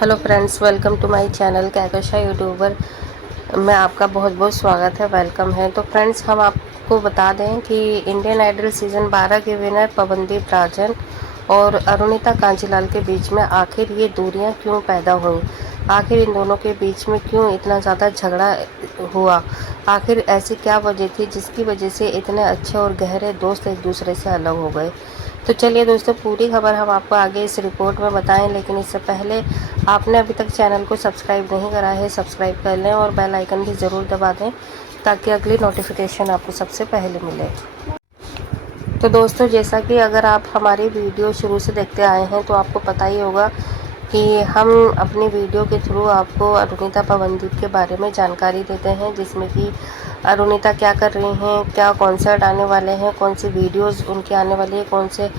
Hello friends, welcome to my channel Kahkasha YouTuber में आपका बहुत बहुत स्वागत है, वेलकम है। तो फ्रेंड्स, हम आपको बता दें कि इंडियन आइडल सीज़न 12 के विनर पवनदीप राजन और अरुणिता कांजीलाल के बीच में आखिर ये दूरियां क्यों पैदा हुई। आखिर इन दोनों के बीच में क्यों इतना ज़्यादा झगड़ा हुआ। आखिर ऐसी क्या वजह थी जिसकी वजह से इतने अच्छे और गहरे दोस्त एक दूसरे से अलग हो गए। तो चलिए दोस्तों, पूरी खबर हम आपको आगे इस रिपोर्ट में बताएं, लेकिन इससे पहले आपने अभी तक चैनल को सब्सक्राइब नहीं करा है, सब्सक्राइब कर लें और बेल आइकन भी ज़रूर दबा दें ताकि अगली नोटिफिकेशन आपको सबसे पहले मिले। तो दोस्तों, जैसा कि अगर आप हमारी वीडियो शुरू से देखते आए हैं तो आपको पता ही होगा कि हम अपनी वीडियो के थ्रू आपको अरुणिता पवनदीप के बारे में जानकारी देते हैं, जिसमें कि अरुणिता क्या कर रही हैं, क्या कॉन्सर्ट आने वाले हैं, कौन सी वीडियोस उनके आने वाली है, कौन से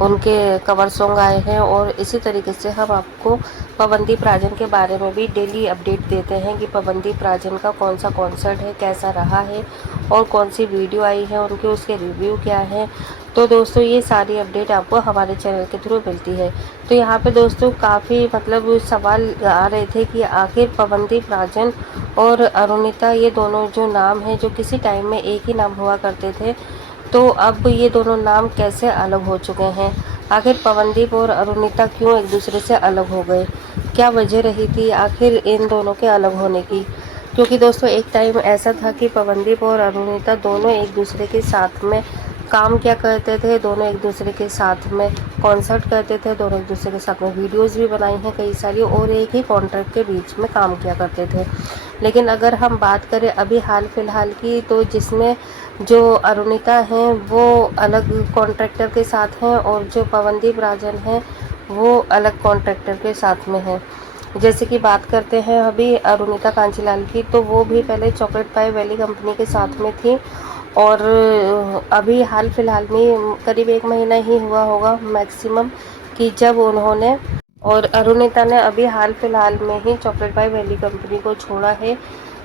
उनके कवर सॉन्ग आए हैं। और इसी तरीके से हम आपको पवनदीप राजन के बारे में भी डेली अपडेट देते हैं कि पवनदीप राजन का कौन सा कॉन्सर्ट है, कैसा रहा है और कौन सी वीडियो आई है उनके, उसके रिव्यू क्या है। तो दोस्तों, ये सारी अपडेट आपको हमारे चैनल के थ्रू मिलती है। तो यहाँ पे दोस्तों काफ़ी सवाल आ रहे थे कि आखिर पवनदीप राजन और अरुणिता, ये दोनों जो नाम हैं, जो किसी टाइम में एक ही नाम हुआ करते थे, तो अब ये दोनों नाम कैसे अलग हो चुके हैं। आखिर पवनदीप और अरुणिता क्यों एक दूसरे से अलग हो गए, क्या वजह रही थी आखिर इन दोनों के अलग होने की। क्योंकि दोस्तों, एक टाइम ऐसा था कि पवनदीप और अरुणिता दोनों एक दूसरे के साथ में काम किया करते थे, दोनों एक दूसरे के साथ में कॉन्सर्ट करते थे, दोनों एक दूसरे के साथ में वीडियोस भी बनाई हैं कई सारी, और एक ही कॉन्ट्रैक्ट के बीच में काम किया करते थे। लेकिन अगर हम बात करें अभी हाल फिलहाल की, तो जिसमें जो अरुणिता हैं वो अलग कॉन्ट्रैक्टर के साथ हैं और जो पवनदीप राजन हैं वो अलग कॉन्ट्रैक्टर के साथ में हैं। जैसे कि बात करते हैं अभी अरुणिता कांजीलाल की, तो वो भी पहले चॉकलेट पाई वैली कंपनी के साथ में थी और अभी हाल फिलहाल में करीब 1 महीना ही हुआ होगा मैक्सिमम, कि जब उन्होंने और अरुणिता ने अभी हाल फिलहाल में ही चॉकलेट पाई वैली कंपनी को छोड़ा है।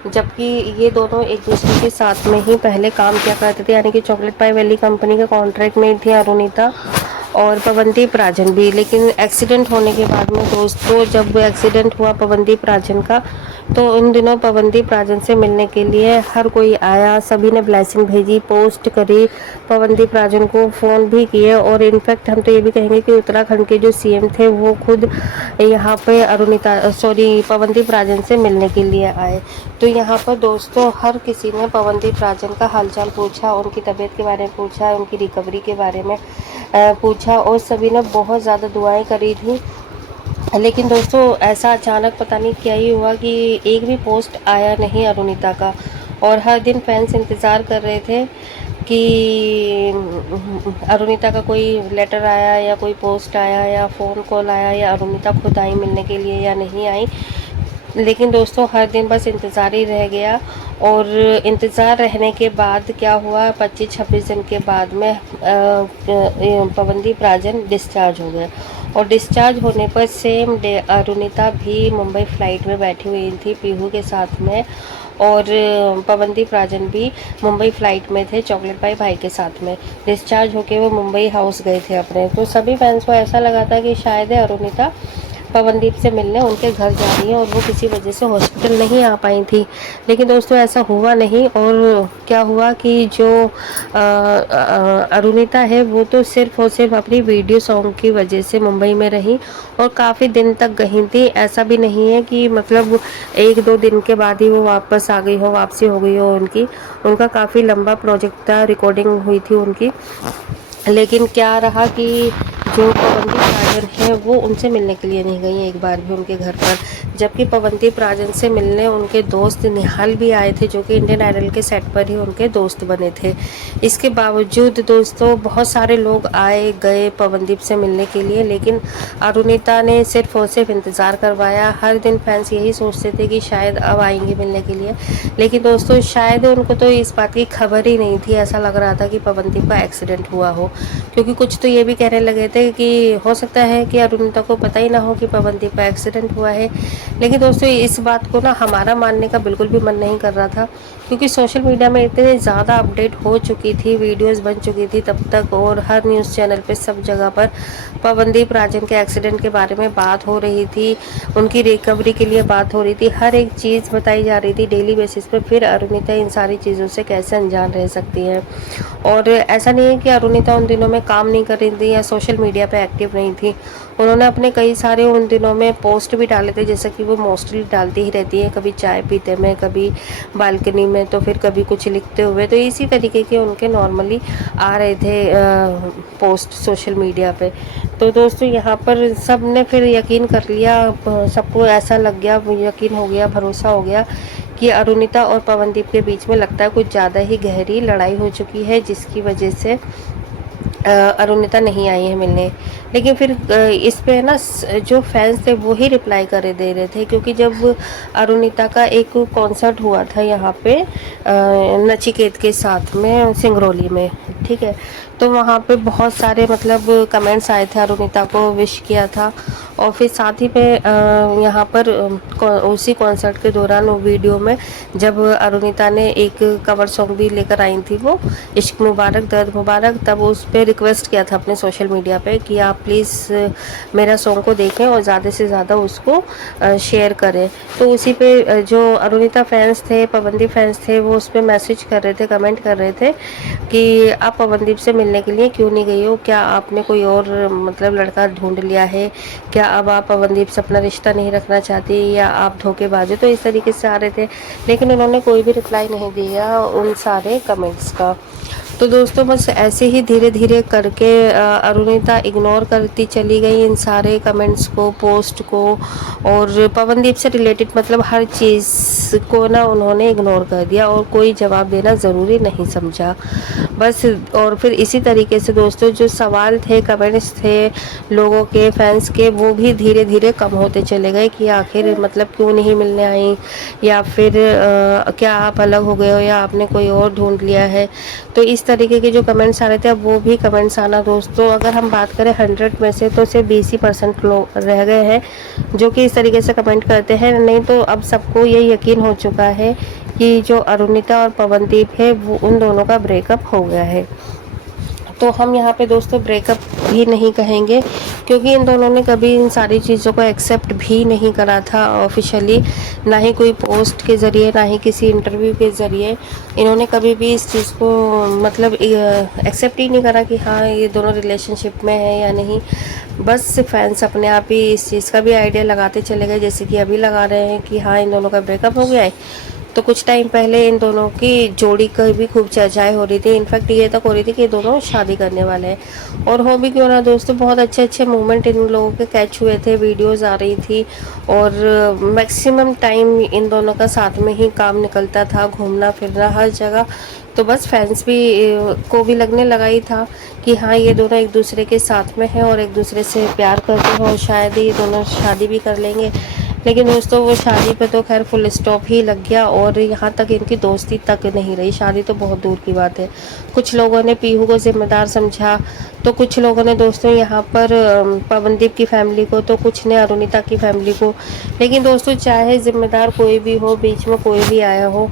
जबकि ये दोनों एक दूसरे के साथ में ही पहले काम किया करते थे, यानी कि चॉकलेट पाई वैली कंपनी के कॉन्ट्रैक्ट में थी अरुणिता और पवनदीप राजन भी। लेकिन एक्सीडेंट होने के बाद में दोस्तों, जब एक्सीडेंट हुआ पवनदीप राजन का, तो उन दिनों पवनदीप राजन से मिलने के लिए हर कोई आया, सभी ने ब्लेसिंग भेजी, पोस्ट करी, पवनदीप राजन को फ़ोन भी किए। और इनफैक्ट हम तो ये भी कहेंगे कि उत्तराखंड के जो सीएम थे वो खुद यहाँ पे पवनदीप राजन से मिलने के लिए आए। तो यहाँ पर दोस्तों हर किसी ने पवनदीप राजन का हालचाल पूछा, उनकी तबीयत के बारे में पूछा, उनकी रिकवरी के बारे में पूछा, और सभी ने बहुत ज़्यादा दुआएं करी थी। लेकिन दोस्तों, ऐसा अचानक पता नहीं क्या ही हुआ कि एक भी पोस्ट आया नहीं अरुणिता का, और हर दिन फैंस इंतज़ार कर रहे थे कि अरुणिता का कोई लेटर आया या कोई पोस्ट आया या फ़ोन कॉल आया या अरुणिता खुद आई मिलने के लिए या नहीं आई। लेकिन दोस्तों, हर दिन बस इंतज़ार ही रह गया। और इंतज़ार रहने के बाद क्या हुआ, 25-26 दिन के बाद में पवनदीप राजन डिस्चार्ज हो गए। और डिस्चार्ज होने पर सेम डे अरुणिता भी मुंबई फ़्लाइट में बैठी हुई थी पीहू के साथ में, और पवनदीप राजन भी मुंबई फ़्लाइट में थे चॉकलेट पाई भाई के साथ में। डिस्चार्ज होके वो मुंबई हाउस गए थे अपने। तो सभी फैंस को ऐसा लगा था कि शायद अरुणिता पवनदीप से मिलने उनके घर जा रही हैं और वो किसी वजह से हॉस्पिटल नहीं आ पाई थी। लेकिन दोस्तों, ऐसा हुआ नहीं। और क्या हुआ कि जो अरुणिता है वो तो सिर्फ और सिर्फ अपनी वीडियो सॉन्ग की वजह से मुंबई में रही और काफ़ी दिन तक गई थी। ऐसा भी नहीं है कि मतलब 1-2 दिन के बाद ही वो वापस आ गई हो, वापसी हो गई हो उनकी। उनका काफ़ी लंबा प्रोजेक्ट था, रिकॉर्डिंग हुई थी उनकी। लेकिन क्या रहा कि जो पवनदीप राजन है वो उनसे मिलने के लिए नहीं गई एक बार भी उनके घर पर। जबकि पवनदीप राजन से मिलने उनके दोस्त निहाल भी आए थे, जो कि इंडियन आइडल के सेट पर ही उनके दोस्त बने थे। इसके बावजूद दोस्तों बहुत सारे लोग आए गए पवनदीप से मिलने के लिए, लेकिन अरुणिता ने सिर्फ और सिर्फ इंतज़ार करवाया। हर दिन फैंस यही सोचते थे कि शायद अब आएंगे मिलने के लिए। लेकिन दोस्तों, शायद उनको तो इस बात की खबर ही नहीं थी। ऐसा लग रहा था कि पवनदीप का एक्सीडेंट हुआ हो, क्योंकि कुछ तो ये भी कहने लगे थे थे कि हो सकता है कि अरुणिता को पता ही ना हो कि पवनदीप का एक्सीडेंट हुआ है। लेकिन दोस्तों इस बात को ना हमारा मानने का बिल्कुल भी मन नहीं कर रहा था, क्योंकि सोशल मीडिया में इतने ज़्यादा अपडेट हो चुकी थी, वीडियोस बन चुकी थी तब तक, और हर न्यूज़ चैनल पे सब जगह पर पवनदीप राजन के एक्सीडेंट के बारे में बात हो रही थी, उनकी रिकवरी के लिए बात हो रही थी, हर एक चीज़ बताई जा रही थी डेली बेसिस पे। फिर अरुणिता इन सारी चीज़ों से कैसे अनजान रह सकती है। और ऐसा नहीं है कि अरुणिता उन दिनों में काम नहीं कर रही थी या सोशल मीडिया पे एक्टिव नहीं थी, उन्होंने अपने कई सारे उन दिनों में पोस्ट भी डाले थे, जैसे कि वो मोस्टली डालती ही रहती है, कभी चाय पीते में, कभी बालकनी में, तो फिर कभी कुछ लिखते हुए। तो इसी तरीके के उनके नॉर्मली आ रहे थे पोस्ट सोशल मीडिया पे। तो दोस्तों यहाँ पर सब ने फिर यकीन कर लिया, सबको ऐसा लग गया, यकीन हो गया, भरोसा हो गया कि अरुणिता और पवनदीप के बीच में लगता है कुछ ज़्यादा ही गहरी लड़ाई हो चुकी है, जिसकी वजह से अरुणिता नहीं आई है मिलने। लेकिन फिर इस पे ना जो फैंस थे वो ही रिप्लाई करे दे रहे थे, क्योंकि जब अरुणिता का एक कॉन्सर्ट हुआ था यहाँ पे नचिकेत के साथ में सिंगरौली में, ठीक है, तो वहाँ पे बहुत सारे मतलब कमेंट्स आए थे, अरुणिता को विश किया था। और फिर साथ ही पे यहाँ पर उसी कॉन्सर्ट के दौरान वीडियो में जब अरुणिता ने एक कवर सॉन्ग भी लेकर आई थी, वो इश्क मुबारक दर्द मुबारक, तब उस पर रिक्वेस्ट किया था अपने सोशल मीडिया पे कि आप प्लीज़ मेरा सॉन्ग को देखें और ज़्यादा से ज़्यादा उसको शेयर करें। तो उसी पे जो अरुणिता फैंस थे, पवनदीप फैंस थे, वो उस पर मैसेज कर रहे थे, कमेंट कर रहे थे कि आप पवनदीप से मिलने के लिए क्यों नहीं गई हो, क्या आपने कोई और मतलब लड़का ढूंढ लिया है, क्या अब आप पवनदीप से अपना रिश्ता नहीं रखना चाहती, या आप धोखेबाज हो। तो इस तरीके से आ रहे थे, लेकिन उन्होंने कोई भी रिप्लाई नहीं दिया उन सारे कमेंट्स का। तो दोस्तों बस ऐसे ही धीरे धीरे करके अरुणिता इग्नोर करती चली गई इन सारे कमेंट्स को, पोस्ट को, और पवनदीप से रिलेटेड मतलब हर चीज़ को ना उन्होंने इग्नोर कर दिया और कोई जवाब देना ज़रूरी नहीं समझा बस। और फिर इसी तरीके से दोस्तों जो सवाल थे, कमेंट्स थे लोगों के, फैंस के, वो भी धीरे धीरे कम होते चले गए कि आखिर मतलब क्यों नहीं मिलने आई, या फिर क्या आप अलग हो गए हो, या आपने कोई और ढूंढ लिया है। तो इस तरीके के जो कमेंट्स आ रहे थे, अब वो भी कमेंट्स आना दोस्तों, अगर हम बात करें 100 में से तो सिर्फ 20% लोग रह गए हैं जो कि इस तरीके से कमेंट करते हैं। नहीं तो अब सबको ये यकीन हो चुका है कि जो अरुणिता और पवनदीप है वो उन दोनों का ब्रेकअप हो गया है। तो हम यहाँ पे दोस्तों ब्रेकअप भी नहीं कहेंगे, क्योंकि इन दोनों ने कभी इन सारी चीज़ों को एक्सेप्ट भी नहीं करा था ऑफिशियली, ना ही कोई पोस्ट के ज़रिए, ना ही किसी इंटरव्यू के ज़रिए इन्होंने कभी भी इस चीज़ को मतलब एक्सेप्ट ही नहीं करा कि हाँ ये दोनों रिलेशनशिप में है या नहीं। बस फैंस अपने आप ही इस चीज़ का भी आइडिया लगाते चले गए, जैसे कि अभी लगा रहे हैं कि हाँ इन दोनों का ब्रेकअप हो गया है। तो कुछ टाइम पहले इन दोनों की जोड़ी की भी खूब चर्चाएं हो रही थी, इनफैक्ट ये तक हो रही थी कि दोनों शादी करने वाले हैं। और हो भी क्यों ना दोस्तों, बहुत अच्छे अच्छे मोमेंट इन लोगों के कैच हुए थे, वीडियोस आ रही थी, और मैक्सिमम टाइम इन दोनों का साथ में ही काम निकलता था, घूमना फिरना हर जगह। तो बस फैंस भी को भी लगने लगा ही था कि हाँ ये दोनों एक दूसरे के साथ में हैं और एक दूसरे से प्यार करते हैं, और शायद ही दोनों शादी भी कर लेंगे। लेकिन दोस्तों वो शादी पे तो खैर फुल स्टॉप ही लग गया, और यहाँ तक इनकी दोस्ती तक नहीं रही, शादी तो बहुत दूर की बात है। कुछ लोगों ने पीहू को जिम्मेदार समझा, तो कुछ लोगों ने दोस्तों यहाँ पर पवनदीप की फैमिली को, तो कुछ ने अरुणिता की फैमिली को। लेकिन दोस्तों चाहे जिम्मेदार कोई भी हो, बीच में कोई भी आया हो,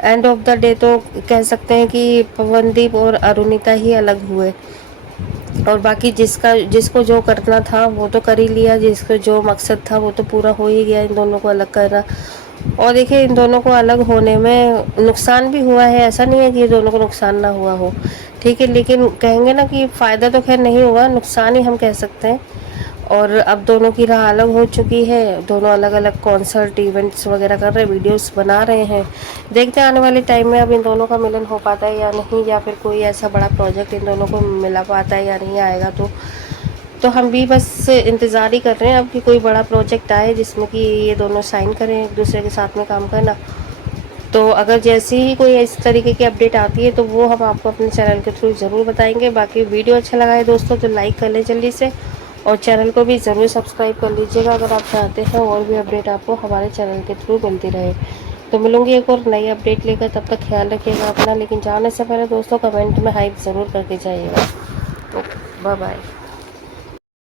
एंड ऑफ द डे तो कह सकते हैं कि पवनदीप और अरुणिता ही अलग हुए, और बाकी जिसको जो करना था वो तो कर ही लिया, जिसको जो मकसद था वो तो पूरा हो ही गया, इन दोनों को अलग करना। और देखिए इन दोनों को अलग होने में नुकसान भी हुआ है, ऐसा नहीं है कि ये दोनों को नुकसान ना हुआ हो, ठीक है, लेकिन कहेंगे ना कि फ़ायदा तो खैर नहीं हुआ, नुकसान ही हम कह सकते हैं। और अब दोनों की राह अलग हो चुकी है, दोनों अलग अलग कॉन्सर्ट इवेंट्स वगैरह कर रहे हैं, वीडियोस बना रहे हैं। देखते हैं आने वाले टाइम में अब इन दोनों का मिलन हो पाता है या नहीं, या फिर कोई ऐसा बड़ा प्रोजेक्ट इन दोनों को मिला पाता है या नहीं आएगा। तो हम भी बस इंतज़ार ही कर रहे हैं अब कि कोई बड़ा प्रोजेक्ट आए जिसमें कि ये दोनों साइन करें, एक दूसरे के साथ में काम करना। तो अगर जैसे ही कोई इस तरीके की अपडेट आती है तो वो हम आपको अपने चैनल के थ्रू ज़रूर बताएंगे। बाकी वीडियो अच्छा लगा है दोस्तों तो लाइक कर लें जल्दी से, और चैनल को भी ज़रूर सब्सक्राइब कर लीजिएगा अगर आप चाहते हैं और भी अपडेट आपको हमारे चैनल के थ्रू मिलती रहे। तो मिलूंगी एक और नई अपडेट लेकर, तब तक ख्याल रखिएगा अपना। लेकिन जाने से पहले दोस्तों कमेंट में हाइप ज़रूर करके जाइएगा। तो बाय बाय।